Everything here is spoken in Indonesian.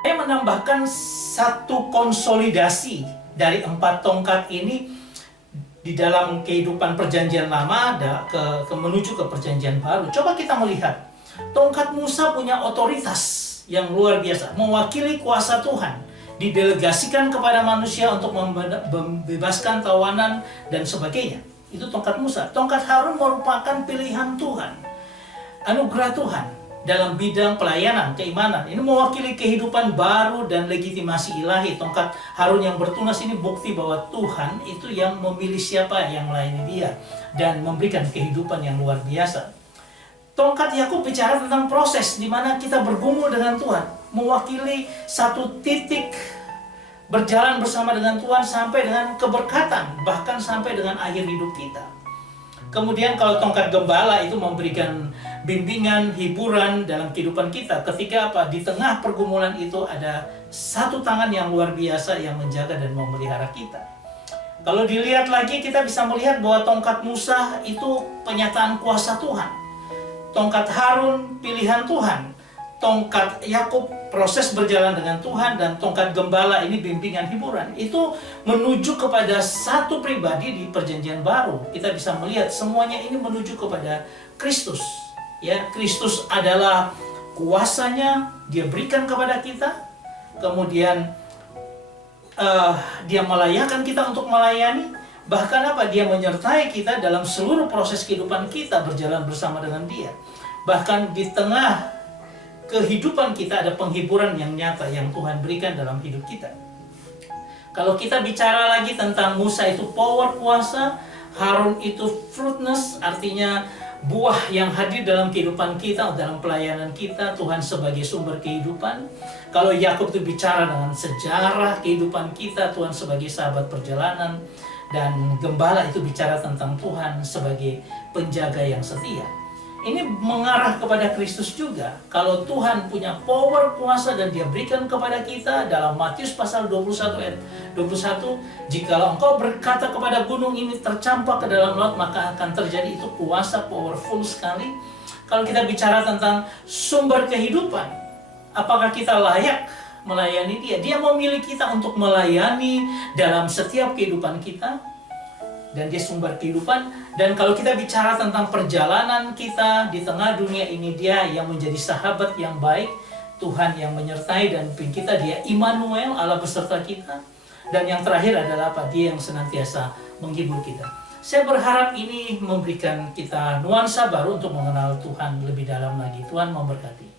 Saya menambahkan satu konsolidasi dari 4 tongkat ini di dalam kehidupan perjanjian lama menuju ke perjanjian baru. Coba kita melihat, tongkat Musa punya otoritas yang luar biasa, mewakili kuasa Tuhan, didelegasikan kepada manusia untuk membebaskan tawanan dan sebagainya. Itu tongkat Musa. Tongkat Harun merupakan pilihan Tuhan, anugerah Tuhan dalam bidang pelayanan, keimanan. Ini mewakili kehidupan baru dan legitimasi ilahi. Tongkat Harun yang bertunas ini bukti bahwa Tuhan itu yang memilih siapa yang melayani dia dan memberikan kehidupan yang luar biasa. Tongkat Yakub bicara tentang proses di mana kita bergumul dengan Tuhan, mewakili satu titik berjalan bersama dengan Tuhan sampai dengan keberkatan, bahkan sampai dengan akhir hidup kita. Kemudian kalau tongkat gembala itu memberikan bimbingan, hiburan dalam kehidupan kita. Ketika di tengah pergumulan itu ada satu tangan yang luar biasa yang menjaga dan memelihara kita. Kalau dilihat lagi, kita bisa melihat bahwa tongkat Musa itu penyataan kuasa Tuhan. Tongkat Harun pilihan Tuhan. Tongkat Yakub proses berjalan dengan Tuhan, dan tongkat gembala ini bimbingan, hiburan. Itu menuju kepada satu pribadi di perjanjian baru. Kita bisa melihat semuanya ini menuju kepada Kristus. Ya, Kristus adalah kuasanya, dia berikan kepada kita. Kemudian dia melayakkan kita untuk melayani. Bahkan dia menyertai kita dalam seluruh proses kehidupan kita berjalan bersama dengan dia. Bahkan di tengah kehidupan kita ada penghiburan yang nyata yang Tuhan berikan dalam hidup kita. Kalau kita bicara lagi tentang Musa itu power, kuasa, Harun itu fruitness, artinya buah yang hadir dalam kehidupan kita, dalam pelayanan kita, Tuhan sebagai sumber kehidupan. Kalau Yakub itu bicara dengan sejarah kehidupan kita, Tuhan sebagai sahabat perjalanan, dan gembala itu bicara tentang Tuhan sebagai penjaga yang setia. Ini mengarah kepada Kristus juga. Kalau Tuhan punya power, kuasa, dan dia berikan kepada kita dalam Matius pasal 21 ayat 21, jikalau engkau berkata kepada gunung ini tercampak ke dalam laut, maka akan terjadi. Itu kuasa powerful sekali. Kalau kita bicara tentang sumber kehidupan, apakah kita layak melayani dia? Dia memilih kita untuk melayani dalam setiap kehidupan kita, dan dia sumber kehidupan. Dan kalau kita bicara tentang perjalanan kita di tengah dunia ini, dia yang menjadi sahabat yang baik, Tuhan yang menyertai dan pimpin kita, dia Immanuel, Allah beserta kita. Dan yang terakhir adalah dia yang senantiasa menghibur kita. Saya berharap ini memberikan kita nuansa baru untuk mengenal Tuhan lebih dalam lagi. Tuhan memberkati.